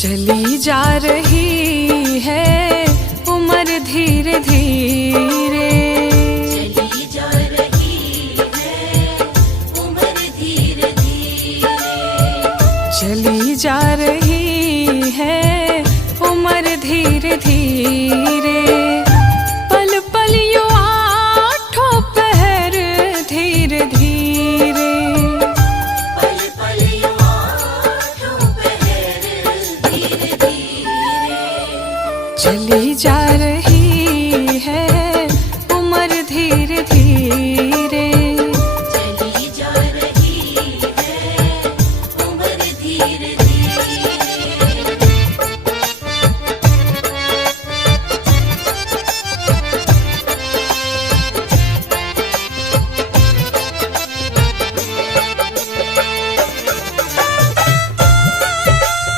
चली जा रही है उम्र धीरे धीरे, चली जा रही है उम्र धीरे धीरे, चली जा रही है उम्र धीरे धीरे। पल पल यूं आठों पहर धीरे धीरे, पल पल यूं आठों पहर धीरे धीरे, चली जा रही